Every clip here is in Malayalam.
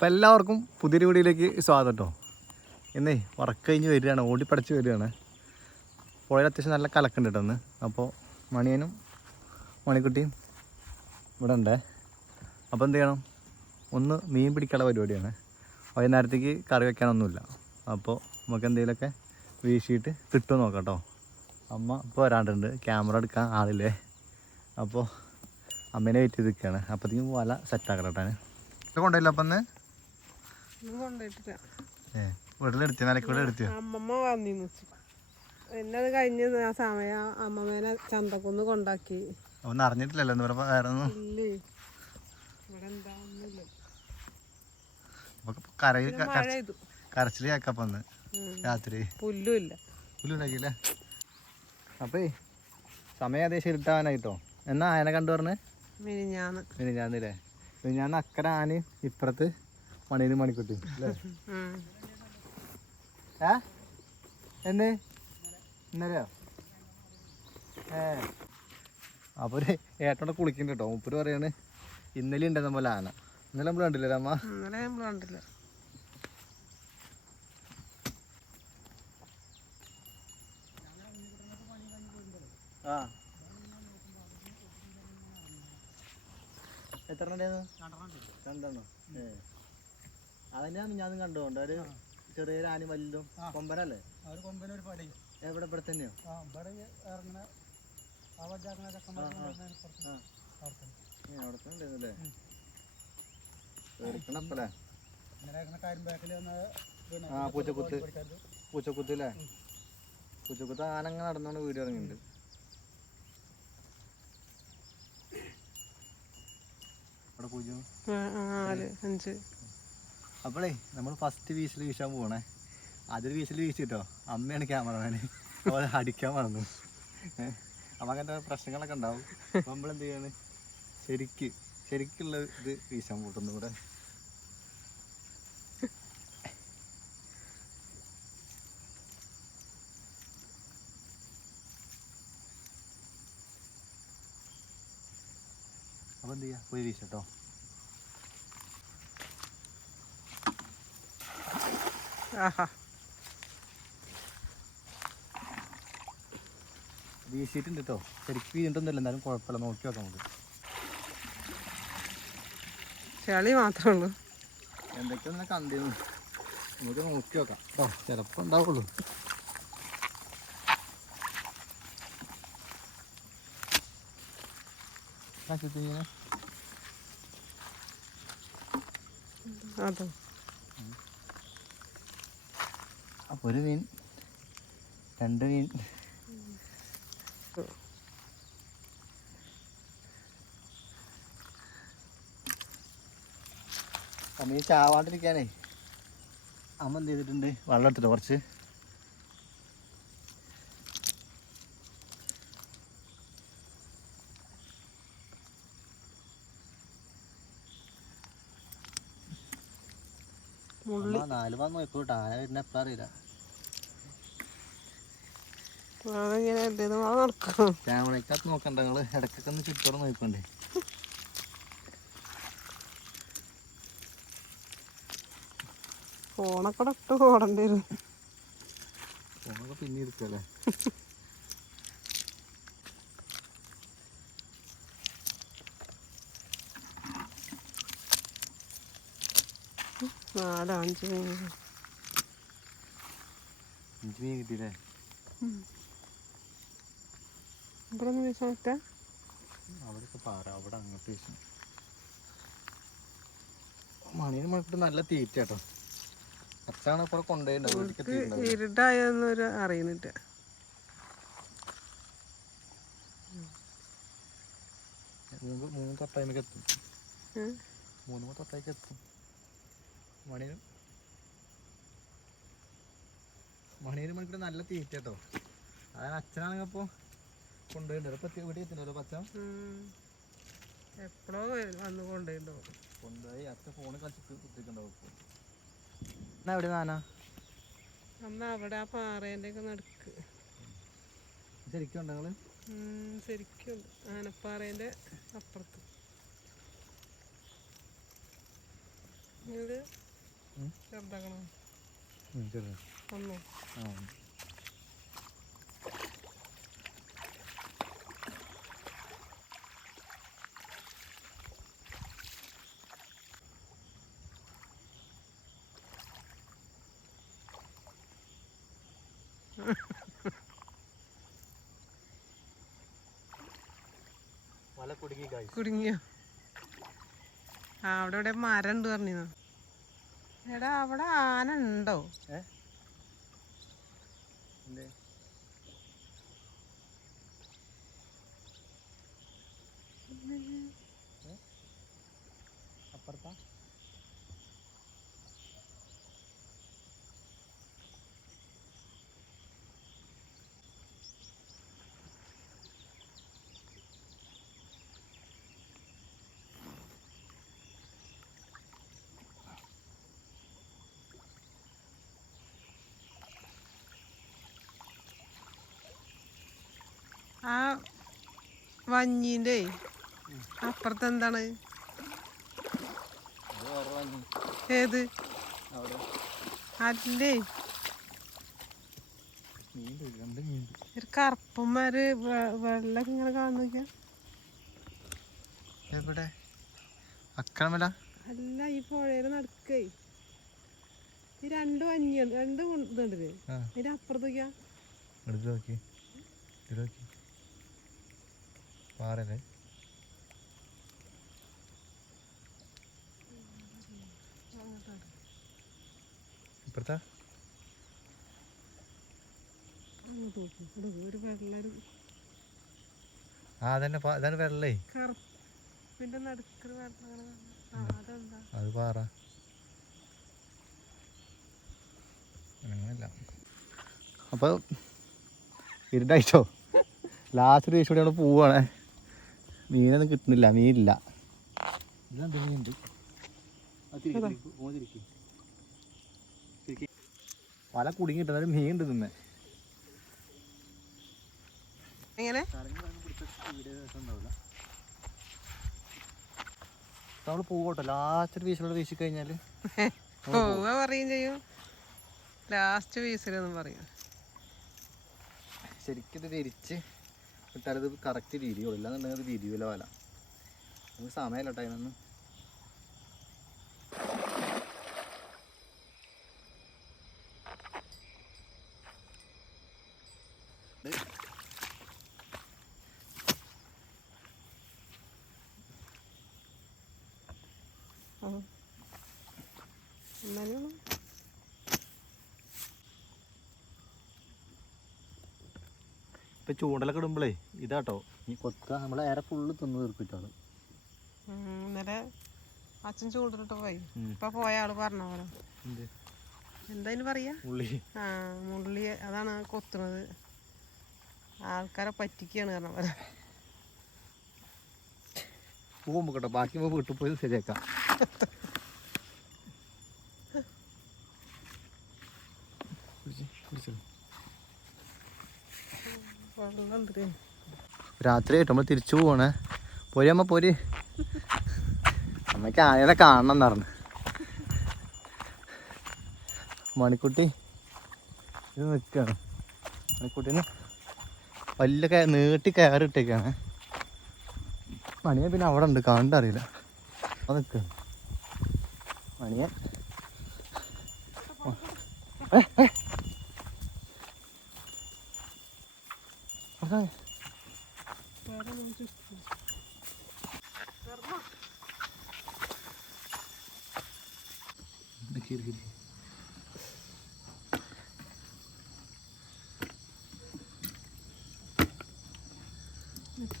അപ്പോൾ എല്ലാവർക്കും പുതിയൊരു വീടിയിലേക്ക് സ്വാഗതം കേട്ടോ ഇന്നേ വർക്ക് കഴിഞ്ഞ് വരികയാണ് ഓടിപ്പടച്ച് വരികയാണ്. പുഴയിൽ അത്യാവശ്യം നല്ല കലക്കുണ്ട് കേട്ടോ ഒന്ന് അപ്പോൾ മണിയനും മണിക്കുട്ടിയും ഇവിടെ ഉണ്ട്. അപ്പോൾ എന്ത് ചെയ്യണം? ഒന്ന് മീൻ പിടിക്കാനുള്ള പരിപാടിയാണ്. വൈകുന്നേരത്തേക്ക് കറി വെക്കാനൊന്നുമില്ല. അപ്പോൾ നമുക്ക് എന്തെങ്കിലുമൊക്കെ വീശിയിട്ട് കിട്ടും നോക്കാം കേട്ടോ അമ്മ ഇപ്പോൾ വരാണ്ടുണ്ട്. ക്യാമറ എടുക്കാൻ ആളില്ലേ? അപ്പോൾ അമ്മേനെ വെയിറ്റ് ചെയ്ത് നിൽക്കുകയാണ്. അപ്പോഴത്തേക്കും വല സെറ്റാക്കണം കേട്ടോ കൊണ്ടുപോയില്ല അപ്പം ഒന്ന് ഒന്നും കൊണ്ടുപോയിട്ടില്ല. ഏ വീട്ടിലെടുത്തി നിലക്കൂടെ എടുത്തിയോ? അമ്മമ്മ വന്നിന്ന് എന്നെ പിന്നെ അത് കഴിഞ്ഞ് ആ സമയം അമ്മമ്മേനെ ചന്തക്കൊന്ന് കൊണ്ടാക്കി. ഒന്നും അറിഞ്ഞിട്ടില്ലല്ലോ എന്ന് കരയിൽ കരച്ചിൽ രാത്രി. പുല്ലും ഇല്ല. പുല്ലുണ്ടാക്കിയില്ലേ അപ്പേ സമയം ഏകദേശം ഇരുട്ടാവാനായിട്ടോ? എന്നാ ആയനെ കണ്ടു പറഞ്ഞ്? മിനിഞ്ഞാന്ന്. മിനിഞ്ഞാന്നില്ലേ? മിനിഞ്ഞാന്ന് അക്കര ആന ഇപ്പുറത്ത് മണിയിൽ മണിക്കുട്ടി. അല്ലേ. ഏ എന്ന് ഇന്നലെയോ? ഏ. അപ്പോൾ ഒരു ഏട്ടനോടെ കുളിക്കുന്നുണ്ട് കേട്ടോ മുപ്പര് പറയാണ് ഇന്നലെ ഉണ്ടെന്ന പോലെ ആന ഇന്നലെ നമ്മൾ കണ്ടില്ലേ അമ്മ ഇന്നലെ നമ്മൾ കണ്ടില്ല. ആ. എത്ര രണ്ടെണ്ണം രണ്ടെണ്ണം. ഏ. അതന്നെയാണ് ഞാൻ കണ്ടുകൊണ്ട് ഒരു ചെറിയൊരു ആന വലുതും കൊമ്പനല്ലേ? ഒരു കൊമ്പന് ഒരു പടി. എവിടെ ഇവിടെ തന്നെയോ? ഇവിടെ ഇറങ്ങണ ആ ആ പൂച്ചക്കുത്ത്. പൂച്ചക്കുത്ത് അല്ലേ? പൂച്ചക്കുത്ത് ആനങ്ങ നടന്നോണ്ട് വീട് ഇറങ്ങിയിട്ടുണ്ട്. അവിടെ പൂജ. ആ, ആ, നാല് അഞ്ച്. അപ്പോഴേ നമ്മൾ ഫസ്റ്റ് വീശിൽ വീശാൻ പോകണേ അതൊരു വീശിൽ വീശിട്ടോ? അമ്മയാണ് ക്യാമറമാന് അപ്പോൾ അടിക്കാൻ മറന്നു. അപ്പം അങ്ങനത്തെ പ്രശ്നങ്ങളൊക്കെ ഉണ്ടാവും. അപ്പോൾ നമ്മൾ എന്ത് ചെയ്യാണ്? ശരിക്ക് ശരിക്കുള്ള ഇത് വീശാൻ കൂട്ടുന്നു ഇവിടെ. അപ്പോൾ എന്ത് ചെയ്യാം? പോയി വീശട്ടോ ആഹാ. വീശിയിട്ടുണ്ട് കേട്ടോ ശരിക്കും വീണിട്ടൊന്നുമില്ല. എന്നാലും കുഴപ്പമില്ല. നോക്കി നോക്കാം നമുക്ക്. ചളി മാത്രമേ ഉള്ളൂ. എന്തൊക്കെയൊന്നും കണ്ടിരുന്നു. നമുക്ക് നോക്കി നോക്കാം കേട്ടോ ചിലപ്പോൾ ഉണ്ടാവുള്ളൂ. അതോ അപ്പോൾ ഒരു മീൻ രണ്ട് മീൻ. അമ്മീ ചാവാണ്ടിരിക്കാനേ. അമ്മ എന്ത് ചെയ്തിട്ടുണ്ട്? വെള്ളം എടുത്തിട്ട് കുറച്ച്? നാല് വന്ന് നോക്കോട്ടെ ആന വരുന്ന എപ്പോഴും ക്യാമറയ്ക്കകത്ത് നോക്കണ്ട നിങ്ങൾ ഇടക്കൊക്കെ ഒന്ന് ചുറ്റോടെ നോക്കണ്ടേ ഫോണൊക്കെ ഇട്ട് ഓടേണ്ടി വരും. ഫോണൊക്കെ പിന്നെ എടുക്കല്ലേ നാല് അഞ്ച് മീൻ. അഞ്ച് മീൻ കിട്ടിയില്ലേ? ഇവിടെ ഒന്ന് വീശാൻ പറ്റാ? അവിടെയൊക്കെ പാറ അവിടെ അങ്ങോട്ട് വീശും മണീന് മണിക്കൂർ നല്ല തീറ്റ കേട്ടോ അച്ഛാണ് ഇപ്പോൾ കൊണ്ടുപോയിട്ടുണ്ട്. ഇരുട്ടായൊന്നൊരു അറിയുന്നില്ല. മൂന്ന് മൂന്ന് തൊട്ടായ്മക്ക് എത്തും. മൂന്ന് തൊട്ടായിക്ക് എത്തും. മണീന് മണിയൊരു മണിക്കൂർ നല്ല തീറ്റ കേട്ടോ അതാണ് അച്ഛനാണെങ്കിൽ അപ്പോൾ കൊണ്ടുപോയിട്ടുണ്ട് വീട്ടിൽ പച്ച. എപ്പോഴോ വന്ന് കൊണ്ടുപോയിട്ടുണ്ടാവും കൊണ്ടുപോയി. അച്ഛൻ കളിച്ച് എവിടെ നാനാ? അന്ന് അവിടെ ആ പാറേന്റെ ഒക്കെ നടുക്ക്. ശരിക്കും ഉണ്ടോ നിങ്ങൾ? ഉം, ശരിക്കും ഉണ്ട്. ആനപ്പാറേന്റെ അപ്പുറത്ത്. ചെറുതാക്കണം? കുടുങ്ങി കുടുങ്ങിയോ? ആ അവിടെ ഇവിടെ മരം ഉണ്ട് പറഞ്ഞിരുന്നു. എടാ അവിടെ ആന ഉണ്ടോ അപ്പുറത്താ ആ വഞ്ഞീന്റെ അപ്പുറത്ത് എന്താണ്? ഏത്? മീനുണ്ട് ഒരു കറുപ്പന്മാര് വെള്ളം ഇങ്ങനെ കാണുന്ന എവിടെ? അക്രമല? അല്ല ഈ പുഴയിൽ നടക്കേ. ഈ രണ്ട് വഞ്ഞി രണ്ട് ഇതുണ്ട് ഇതിന്റെ അപ്പുറത്തേക്കാ നോക്കി. നോക്കി. പാറല്ലേ ഇപ്പുറത്താ? ഒരു ഒരു ആ വെള്ളേ അത് പാറ. അങ്ങനല്ല അപ്പോൾ ഇരുട്ടായിട്ടോ? ലാസ്റ്റ് ദിവസം കൂടി അവിടെ പോവാണ്. മീനൊന്നും കിട്ടുന്നില്ല മീനില്ല. പല കുടുങ്ങി എന്നാലും മീൻ ഉണ്ട് തിന്നെ. എങ്ങനെ? നമ്മൾ പോകട്ടോ ലാസ്റ്റ് വീശിലൂടെ വീശി കഴിഞ്ഞാൽ. പോവാ. പറയും ചെയ്യും. ലാസ്റ്റ് പീസിലൊന്നും പറയും. ശരിക്കും ഇത് വിരിച്ച് ഇട്ടാലത് കറക്റ്റ് വിരിയുള്ളൂ ഇല്ലാന്നുണ്ടെങ്കിൽ അത് വിരിയൂല വല. നമുക്ക് സമയമല്ല കേട്ടോ അതിനൊന്നും. എന്നാലും ഇപ്പം ചൂണ്ടലൊക്കെ ഇടുമ്പോഴേ ഇതാട്ടോ. ഈ കൊത്ത നമ്മളെ ഏറെ ഫുള്ള് തിന്ന് തീർപ്പിട്ടാണ് ഉം, ഇന്നലെ അച്ഛൻ ചൂടിട്ട് പോയി. ഇപ്പൊ പോയ ആൾ പറഞ്ഞ പോലെ. എന്താ? പറയാ? ഉള്ളി. ആ മുള്ളി അതാണ് കൊത്തുന്നത്. ആൾക്കാരെ പറ്റിക്കാണ് കാരണം പോലെ. കേട്ടോ. ബാക്കി വീട്ടിൽ പോയി ശരിയാക്കാം കുടിച്ച്, കുടിച്ചോ. വെള്ളം ഉണ്ട് രാത്രി ആയിട്ട് നമ്മൾ തിരിച്ചു പോവാണ്. പോരി അമ്മ പോരി. അമ്മയ്ക്ക് ആനയെ കാണണം എന്ന് പറഞ്ഞു. മണിക്കുട്ടി ഇത് നിൽക്കുകയാണ് മണിക്കുട്ടീന് വലിയ കയ നീട്ടി കയറിട്ടേക്കാണ് മണിയെ പിന്നെ അവിടെ ഉണ്ട് കണ്ടറിയില്ല അത് നിൽക്കുകയാണ് മണിയെ ഏ, ഏ.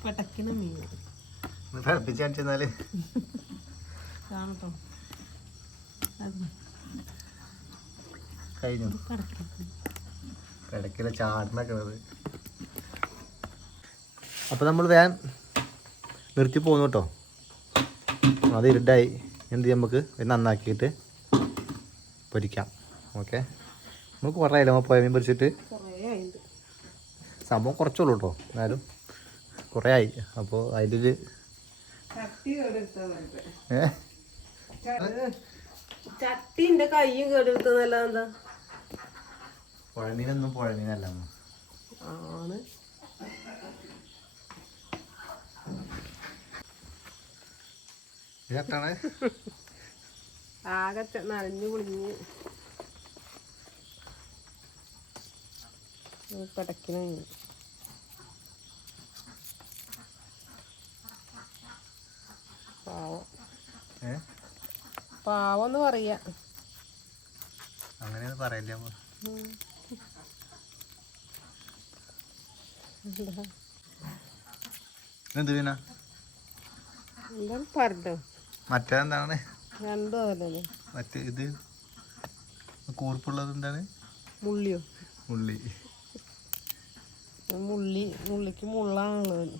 പടക്കണ മീൻ കാണട്ടോ. കഴിഞ്ഞു. കിടക്കില അപ്പോൾ നമ്മൾ വേഗം നിർത്തി പോന്നു കേട്ടോ. അത് ഇരുട്ടായി. എന്ത് ചെയ്യാം നമുക്ക്? നന്നാക്കിയിട്ട് പൊരിക്കാം. ഓക്കെ? നമുക്ക് കുറേ ആയില്ല? പോയ മീൻ പൊരിച്ചിട്ട്? സംഭവം കുറച്ചുള്ളൂ കേട്ടോ. എന്നാലും കുറേ ആയി അപ്പോൾ അതിലൊരു ഏ? ചട്ടിന്റെ കൈയും കേടെടുത്തതല്ല എന്താ പുഴമീനൊന്നും പുഴമീനല്ല. ആണ്. ആകെ നനഞ്ഞു കുളിഞ്ഞ്. കിടക്കണ പാവം. പാവം എന്ന് പറയാ. അങ്ങനെയൊന്നും പറയല്ലേ പരട്ടോ മറ്റേതെന്താണ് രണ്ടും അതല്ലേ മറ്റേ ഇത്? കൂർപ്പുള്ളത് എന്താണ്? മുള്ളിയോ? മുള്ളി. മുള്ളി മുള്ളിക്ക് മുള്ളാണുള്ളത്.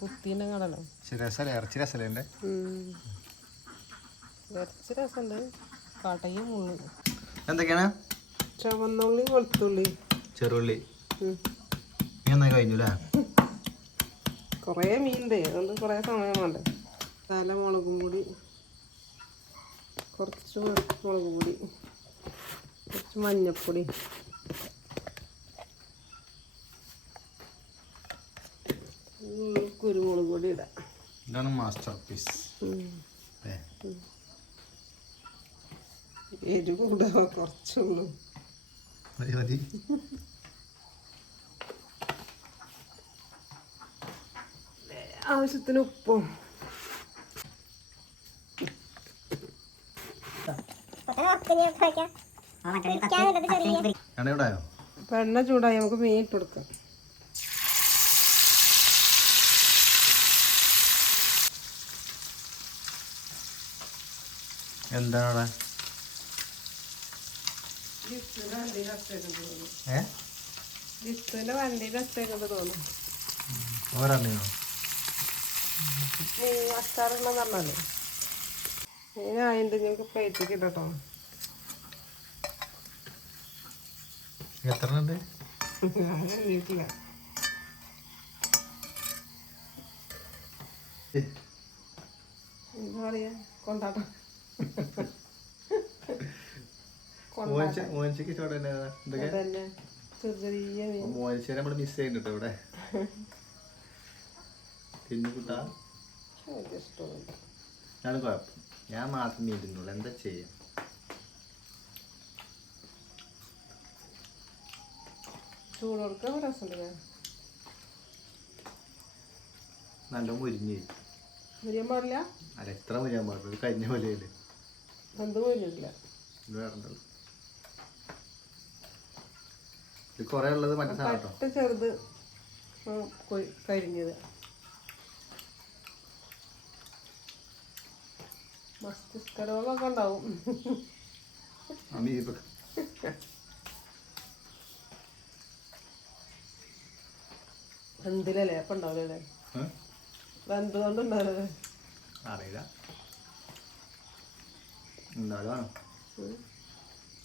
പക്ഷെ രസമല്ലേ ഇറച്ചി രസമല്ലേ ഉണ്ട് ഇറച്ചി രസമുണ്ട് കടയും മുള്ളി. എന്തൊക്കെയാണ്? ചുവന്നുള്ളി വെളുത്തുള്ളി. ചെറുള്ളി. നീ ഒന്നായി കഴിഞ്ഞു അല്ലേ കുറേ മീനുണ്ട് അതുകൊണ്ട് കുറേ സമയം വേണ്ട. തല മുളകും പൊടി. കുറച്ച് മുളക് പൊടി. കുറച്ച് മഞ്ഞൾപ്പൊടി കുരുമുളക് പൊടി ഇടാം ഇതാണ് മാസ്റ്റർ പീസ് എരിവ് കുറച്ചുള്ളൂ മതി മതി ആവശ്യത്തിന് ഉപ്പും പെണ്ണ ചൂടായി നമുക്ക് മീൻ ഇട്ട് കൊടുക്കാം ഇട്ടോ എത്ര ഉണ്ട് വീട്ടില എന്താ പറയാ? കൊണ്ടാട്ടം. മോനിച്ചക്ക് ചോട മോനിച്ചെ നമ്മൾ മിസ് ചെയ്യുന്നുണ്ട് ഇവിടെ. തിന്നു കൂട്ടാ ഞാൻ കുഴപ്പം. ഞാൻ മാത്രം ഇരുന്നുള്ളൂ എന്താ ചെയ്യാം? നല്ല മുരിഞ്ഞു മുരിയാൻ പാടില്ല? അല്ല എത്ര മുരിയാൻ ഇത് കഴിഞ്ഞ പോലെയല്ലേ. ഇത് കുറേ ഉള്ളത് മറ്റേ സാധനം കേട്ടോ പട്ട് ചെറുത് ഉം, കൊയ്- കരിഞ്ഞത്. മസ്തിഷ്ക രോഗമൊക്കെ ഉണ്ടാവും. അമ്മി ഇപ്പൊ എന്തിലല്ലേ അപ്പം ഉണ്ടാവില്ലേ ഏ? എന്തുകൊണ്ട് ഉണ്ടാവില്ലേ അറിയില്ല. എന്നാലും ആണ്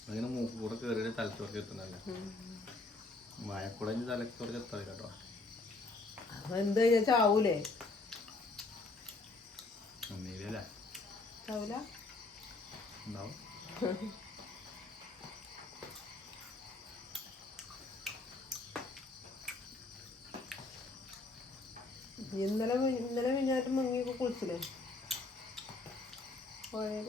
അങ്ങനെ മൂക്ക് കൂടെ കയറിയിട്ട് തലച്ചോർക്ക് എത്തുന്നല്ല വായക്കൂടെ ഇനി തലച്ചോർക്ക് എത്താതെ കേട്ടോ. എന്ത് കഴിഞ്ഞാൽ ചാവൂലേ ഒന്നിയില്ലല്ലേ ചാവൂല ഉണ്ടാവും. ഇന്നലെ ഇന്നലെ മിഞ്ഞാറ്റം മുങ്ങിയൊക്കെ കുളിച്ചില്ലേ? പോയാൽ?